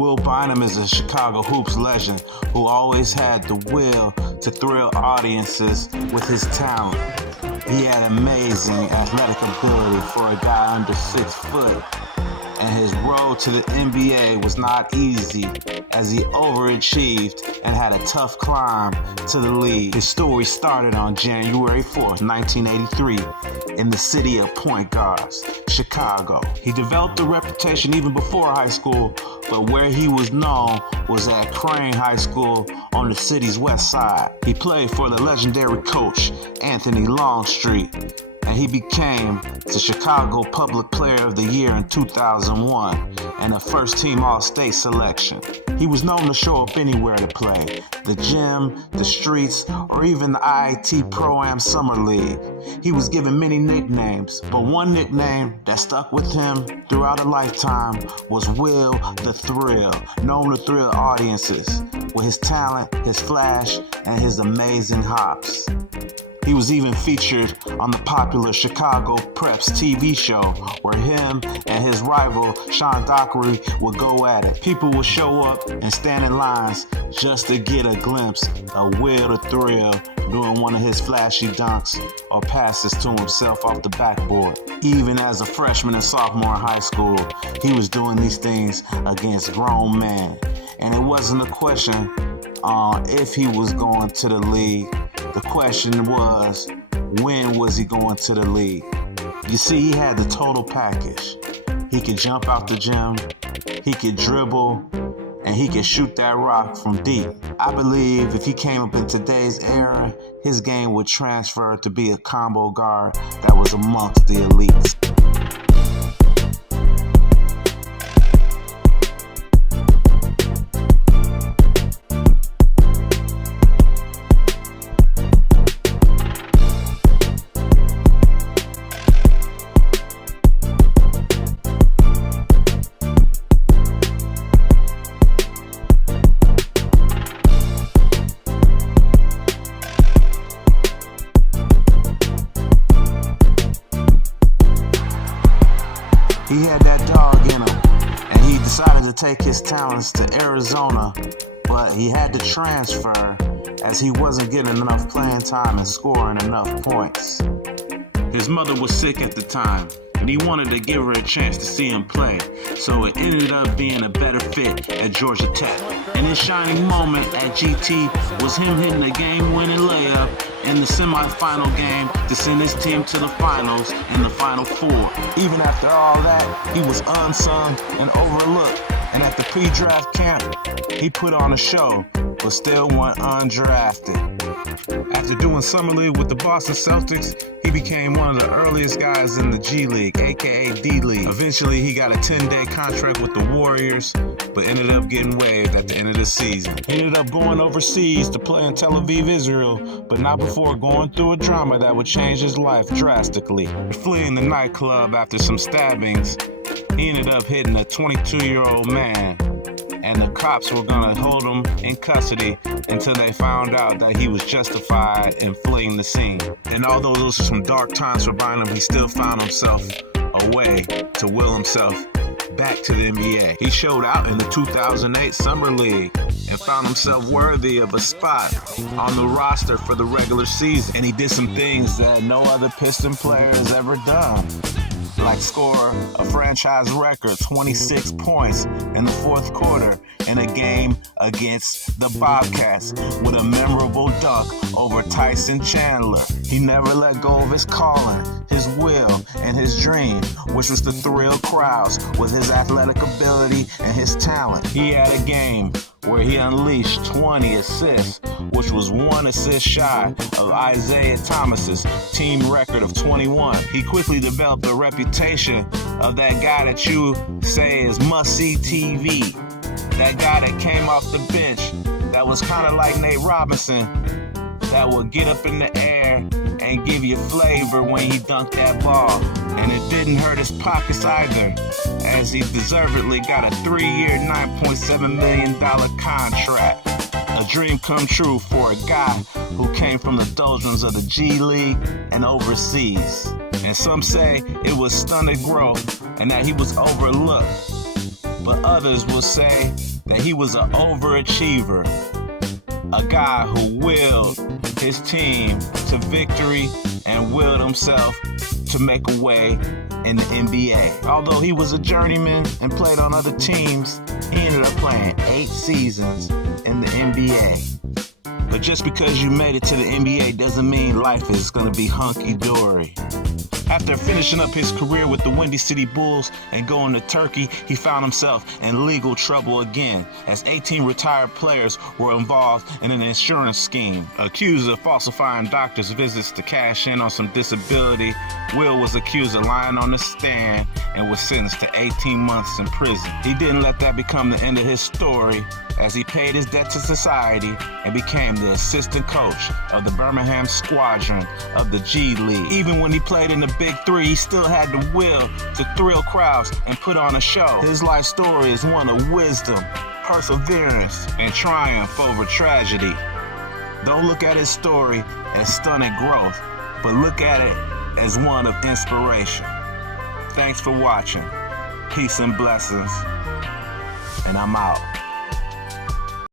Will Bynum is a Chicago hoops legend who always had the will to thrill audiences with his talent. He had amazing athletic ability for a guy under 6 foot, and his road to the NBA was not easy as he overachieved and had a tough climb to the league. His story started on January 4th, 1983 in the city of point guards, Chicago. He developed a reputation even before high school, but where he was known was at Crane High School on the city's west side. He played for the legendary coach Anthony Longstreet, and he became the Chicago Public Player of the Year in 2001 and a first-team All-State selection. He was known to show up anywhere to play, the gym, the streets, or even the IIT Pro-Am Summer League. He was given many nicknames, but one nickname that stuck with him throughout a lifetime was Will the Thrill, known to thrill audiences with his talent, his flash, and his amazing hops. He was even featured on the popular Chicago Preps TV show where him and his rival Sean Dockery would go at it. People would show up and stand in lines just to get a glimpse of Will the Thrill doing one of his flashy dunks or passes to himself off the backboard. Even as a freshman and sophomore in high school, he was doing these things against grown men. And it wasn't a question on if he was going to the league. The question was, when was he going to the league? You see, he had the total package. He could jump out the gym, he could dribble, and he could shoot that rock from deep. I believe if he came up in today's era, his game would transfer to be a combo guard that was amongst the elites. He had that dog in him, and he decided to take his talents to Arizona, but he had to transfer as he wasn't getting enough playing time and scoring enough points. His mother was sick at the time, and he wanted to give her a chance to see him play, so it ended up being a better fit at Georgia Tech. And his shining moment at GT was him hitting a game-winning layup in the semifinal game to send his team to the finals in the Final Four. Even after all that, he was unsung and overlooked, and at the pre-draft camp, he put on a show, but still went undrafted. After doing summer league with the Boston Celtics, he became one of the earliest guys in the G League, aka D League. Eventually, he got a 10-day contract with the Warriors, but ended up getting waived at the end of the season. He ended up going overseas to play in Tel Aviv, Israel, but not before going through a drama that would change his life drastically. Fleeing the nightclub after some stabbings, he ended up hitting a 22-year-old man, and the cops were gonna hold him in custody until they found out that he was justified in fleeing the scene. And although those were some dark times for Bynum, he still found himself a way to will himself back to the NBA. He showed out in the 2008 Summer League and found himself worthy of a spot on the roster for the regular season. And he did some things that no other Piston player has ever done, like score a franchise record 26 points in the fourth quarter in a game against the Bobcats with a memorable dunk over Tyson Chandler. He never let go of his calling, his will, and his dream, which was to thrill crowds with his athletic ability and his talent. He had a game where he unleashed 20 assists, which was 1 assist shy of Isaiah Thomas's team record of 21. He quickly developed a reputation of that guy that you say is must-see TV. That guy that came off the bench that was kind of like Nate Robinson, that would get up in the air and give you flavor when he dunked that ball. And it didn't hurt his pockets either, as he deservedly got a 3-year, $9.7 million contract. A dream come true for a guy who came from the doldrums of the G League and overseas. And some say it was stunted growth and that he was overlooked. but others will say that he was an overachiever, a guy who willed his team to victory and willed himself to make a way in the NBA. Although he was a journeyman and played on other teams, he ended up playing 8 seasons in the NBA. But just because you made it to the NBA doesn't mean life is going to be hunky-dory. After finishing up his career with the Windy City Bulls and going to Turkey, he found himself in legal trouble again, as 18 retired players were involved in an insurance scheme. Accused of falsifying doctors' visits to cash in on some disability, Will was accused of lying on the stand and was sentenced to 18 months in prison. He didn't let that become the end of his story, as he paid his debt to society and became the assistant coach of the Birmingham squadron of the G League. Even when he played in the Big Three, he still had the will to thrill crowds and put on a show. His life story is one of wisdom, perseverance, and triumph over tragedy. Don't look at his story as stunted growth, but look at it as one of inspiration. Thanks for watching. Peace and blessings. And I'm out.